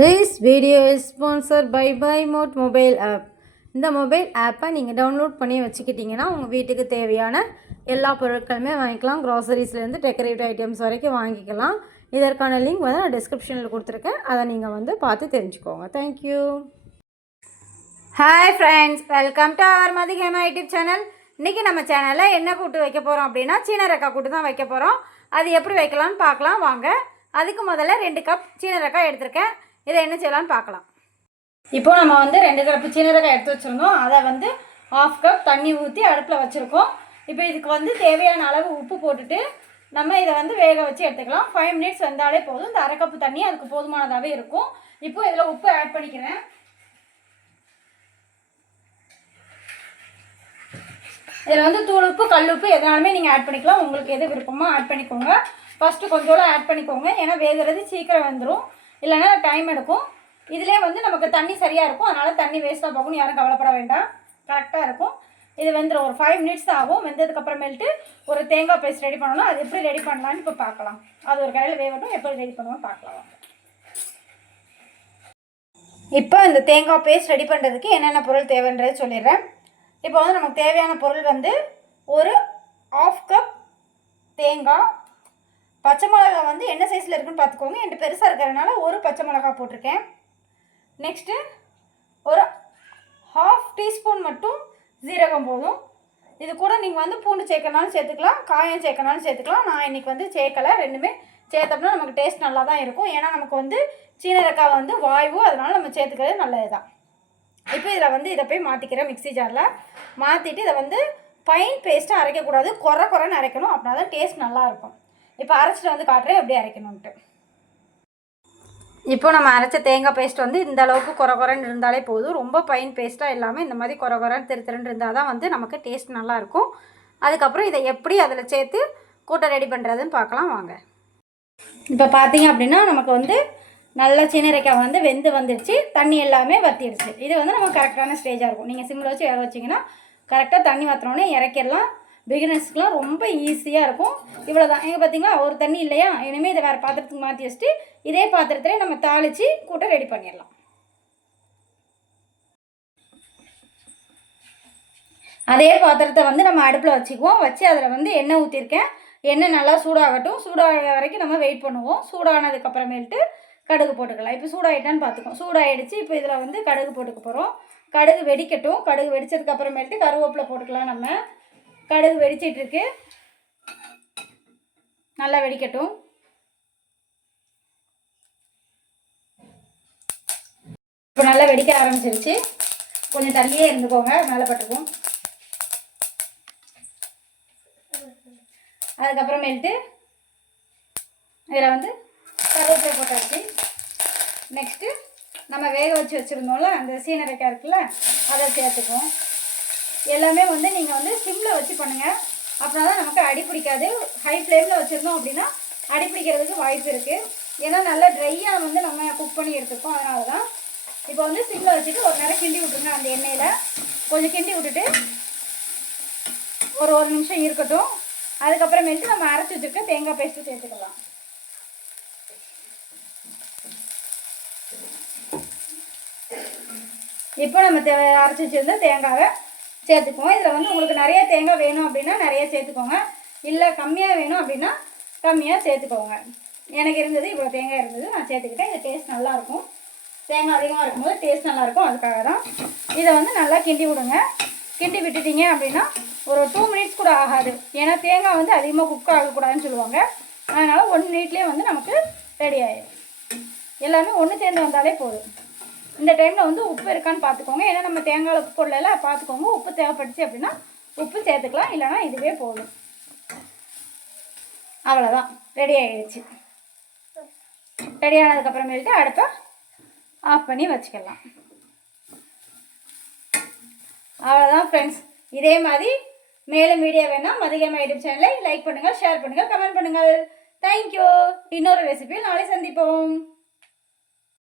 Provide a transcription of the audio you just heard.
This video is sponsored by BuyMode mobile app. இந்த mobile ஆப்பை நீங்கள் டவுன்லோட் பண்ணி வச்சுக்கிட்டிங்கன்னா உங்கள் வீட்டுக்கு தேவையான எல்லா பொருட்களுமே வாங்கிக்கலாம். க்ராசரிஸ்லேருந்து டெக்கரேட்டிவ் ஐட்டம்ஸ் வரைக்கும் வாங்கிக்கலாம். இதற்கான லிங்க் வந்து நான் டிஸ்கிரிப்ஷனில் கொடுத்துருக்கேன். அதை நீங்கள் வந்து பார்த்து தெரிஞ்சுக்கோங்க. Thank you. Hi friends, welcome to our மதிகேமா யூடியூப் சேனல். இன்றைக்கி நம்ம சேனலில் என்ன கூட்டு வைக்க போகிறோம் அப்படின்னா சீனரக்காய் கூட்டு தான் வைக்க போகிறோம். அது எப்படி வைக்கலான்னு பார்க்கலாம் வாங்க. அதுக்கு முதல்ல 2 கப் சீனரக்காய் எடுத்திருக்கேன். இதை என்ன செய்யலான்னு பார்க்கலாம். இப்போ நம்ம வந்து 2 கப் சீனரக்காய் எடுத்து வச்சுருந்தோம். அதை வந்து 1/2 கப் தண்ணி ஊற்றி அடுப்பில் வச்சுருக்கோம். இப்போ இதுக்கு வந்து தேவையான அளவு உப்பு போட்டுட்டு நம்ம இதை வந்து வேக வச்சு எடுத்துக்கலாம். 5 மினிட்ஸ் வந்தாலே போதும். இந்த 1/2 கப் தண்ணி அதுக்கு போதுமானதாகவே இருக்கும். இப்போ இதில் உப்பு ஆட் பண்ணிக்கிறேன். இதில் வந்து தூள் உப்பு, கல் உப்பு எதனாலுமே நீங்கள் ஆட் பண்ணிக்கலாம். உங்களுக்கு எது விருப்பமோ ஆட் பண்ணிக்கோங்க. ஃபஸ்ட்டு கொஞ்சோட ஆட் பண்ணிக்கோங்க, ஏன்னா வேகிறது சீக்கிரம் வந்துடும், இல்லைன்னா டைம் எடுக்கும். இதிலே வந்து நமக்கு தண்ணி சரியாக இருக்கும், அதனால் தண்ணி வேஸ்ட்டாக போகும்னு யாரும் கவலைப்பட வேண்டாம். கரெக்டாக இருக்கும். இது வெந்துடும். ஒரு 5 மினிட்ஸ் தான் ஆகும். வெந்ததுக்கப்புறமேல்ட்டு ஒரு தேங்காய் பேஸ்ட் ரெடி பண்ணணும். அது எப்படி ரெடி பண்ணலான்னு இப்போ பார்க்கலாம். அது ஒரு கடையில் வேகட்டும், எப்படி ரெடி பண்ணுவோம் பார்க்கலாம். இப்போ இந்த தேங்காய் பேஸ்ட் ரெடி பண்ணுறதுக்கு என்னென்ன பொருள் தேவைன்றது சொல்லிடுறேன். இப்போ வந்து நமக்கு தேவையான பொருள் வந்து ஒரு 1/2 கப் தேங்காய், பச்சை மிளகா வந்து என்ன சைஸில் இருக்குன்னு பார்த்துக்கோங்க. என்கிட்ட பெருசாக இருக்கிறதுனால ஒரு பச்சை மிளகா போட்டிருக்கேன். நெக்ஸ்ட்டு ஒரு 1/2 டீஸ்பூன் மட்டும் ஜீரகம் போதும். இது கூட நீங்கள் வந்து பூண்டு சேர்க்கனாலும் சேர்த்துக்கலாம், காயம் சேர்க்கனாலும் சேர்த்துக்கலாம். நான் இன்றைக்கி வந்து சேர்க்கலை. ரெண்டுமே சேர்த்தோம்னா நமக்கு டேஸ்ட் நல்லா தான் இருக்கும். ஏன்னா நமக்கு வந்து சீனரக்காய் வந்து வாய்வு, அதனால் நம்ம சேர்த்துக்கிறது நல்லது தான். இப்போ இதில் வந்து இதை போய் மாற்றிக்கிறேன். மிக்ஸி ஜாரில் மாற்றிட்டு இதை வந்து ஃபைன் பேஸ்ட்டாக அரைக்கக்கூடாது, குறைன்னு அரைக்கணும். அப்படின்னா தான் டேஸ்ட் நல்லாயிருக்கும். இப்போ அரைச்சிட்டு வந்து காட்டுறேன் எப்படி அரைக்கணுன்ட்டு. இப்போ நம்ம அரைச்ச தேங்காய் பேஸ்ட் வந்து இந்த அளவுக்கு குறைன்னு இருந்தாலே போதும். ரொம்ப ஃபைன் பேஸ்ட்டாக இல்லாமல் இந்த மாதிரி குறைன்னு திருன்னு இருந்தால் தான் வந்து நமக்கு டேஸ்ட் நல்லாயிருக்கும். அதுக்கப்புறம் இதை எப்படி அதில் சேர்த்து கூட்டை ரெடி பண்ணுறதுன்னு பார்க்கலாம் வாங்க. இப்போ பார்த்தீங்க அப்படின்னா நமக்கு வந்து நல்லா சீனரக்காய் வந்து வெந்து வந்துடுச்சு, தண்ணி எல்லாமே வற்றிடுச்சு. இது வந்து நம்ம கரெக்டான ஸ்டேஜாக இருக்கும். நீங்கள் சிம்மில் வச்சு வேக வச்சிங்கன்னா கரெக்டாக தண்ணி வற்றினோடனே இறக்கிடலாம். பிகினர்ஸ்க்குலாம் ரொம்ப ஈஸியாக இருக்கும். இவ்வளோ தான். எங்கே பார்த்தீங்களா ஒரு தண்ணி இல்லையா, இனிமேல் இதை வேறு பாத்திரத்துக்கு மாற்றி வச்சுட்டு இதே பாத்திரத்திலே நம்ம தாளித்து கூட்ட ரெடி பண்ணிடலாம். அதே பாத்திரத்தை வந்து நம்ம அடுப்பில் வச்சுக்குவோம். வச்சு அதில் வந்து எண்ணெய் ஊற்றிருக்கேன். எண்ணெய் நல்லா சூடாகட்டும். சூடாக வரைக்கும் நம்ம வெயிட் பண்ணுவோம். சூடானதுக்கப்புறமேல்ட்டு கடுகு போட்டுக்கலாம். இப்போ சூடாகிட்டான்னு பார்த்துக்கோம். சூடாகிடுச்சு. இப்போ இதில் வந்து கடுகு போட்டுக்க போகிறோம். கடுகு வெடிக்கட்டும். கடுகு வெடித்ததுக்கப்புறமேல்ட்டு கருவேப்பிலை போட்டுக்கலாம். நம்ம கடுகு வெடிச்சிட்ருக்கு, நல்லா வெடிக்கட்டும். இப்போ நல்லா வெடிக்க ஆரம்பிச்சிருச்சு. கொஞ்சம் தள்ளியே இருந்துக்கோங்க, மேலே பட்டுக்கும். அதுக்கப்புறமேல்ட்டு இதில் வந்து கருவேப்பிலை போட்டாச்சு. நெக்ஸ்ட்டு நம்ம வேக வச்சு வச்சுருந்தோம்ல அந்த சீனரக்காய் இருக்குல்ல, அதை சேர்த்துக்குவோம். எல்லாமே வந்து நீங்கள் வந்து சிம்மில் வச்சு பண்ணுங்கள். அப்படின்னா தான் நமக்கு அடி பிடிக்காது. ஹை ஃப்ளேமில் வச்சுருந்தோம் அப்படின்னா அடி பிடிக்கிறதுக்கு வாய்ப்பு இருக்குது. ஏன்னா நல்லா ட்ரையாக வந்து நம்ம குக் பண்ணி எடுத்துருக்கோம். அதனால தான் இப்போ வந்து சிம்மில் வச்சுட்டு ஒரு நேரம் கிண்டி விட்டுருங்க. அந்த எண்ணெயில் கொஞ்சம் கிண்டி விட்டுட்டு ஒரு நிமிஷம் இருக்கட்டும். அதுக்கப்புறமேட்டு நம்ம அரைச்சி வச்சுருக்க தேங்காய் பேஸ்ட்டு சேர்த்துக்கலாம். இப்போ நம்ம அரைச்சி வச்சுருந்த தேங்காவை சேர்த்துக்குவோம். இதில் வந்து உங்களுக்கு நிறைய தேங்காய் வேணும் அப்படின்னா நிறைய சேர்த்துக்கோங்க, இல்லை கம்மியாக வேணும் அப்படின்னா கம்மியாக சேர்த்துக்கோங்க. எனக்கு இருந்தது இவ்வளோ தேங்காய் இருந்தது, நான் சேர்த்துக்கிட்டேன். இது டேஸ்ட் நல்லாயிருக்கும். தேங்காய் அதிகமாக இருக்கும்போது டேஸ்ட் நல்லாயிருக்கும். அதுக்காக தான் இதை வந்து நல்லா கிண்டி விடுங்க. கிண்டி விட்டுட்டீங்க அப்படின்னா ஒரு 2 மினிட்ஸ் கூட ஆகாது. ஏன்னா தேங்காய் வந்து அதிகமாக குக் ஆகக்கூடாதுன்னு சொல்லுவாங்க. அதனால் 1 மினிட்லேயே வந்து நமக்கு ரெடி ஆகிடும். எல்லாமே ஒன்று சேர்ந்து வந்தாலே போதும். இந்த டைமில் வந்து உப்பு இருக்கான்னு பார்த்துக்கோங்க. ஏன்னா நம்ம தேங்காயில் உப்பு போடல, பார்த்துக்கோங்க. உப்பு தேவைப்பட்டுச்சு அப்படின்னா உப்பு சேர்த்துக்கலாம், இல்லைனா இதுவே போதும். அவ்வளோதான், ரெடி ஆகிடுச்சு. ரெடி ஆனதுக்கப்புறமேல்ட்டு அடுப்பை ஆஃப் பண்ணி வச்சுக்கலாம். அவ்வளோதான் ஃப்ரெண்ட்ஸ். இதே மாதிரி மேலும் வீடியோ வேணால் மதிகேமா யூடியூப் சேனலை லைக் பண்ணுங்கள், ஷேர் பண்ணுங்கள், கமெண்ட் பண்ணுங்கள். தேங்க்யூ. இன்னொரு ரெசிபியில் நாளை சந்திப்போம்.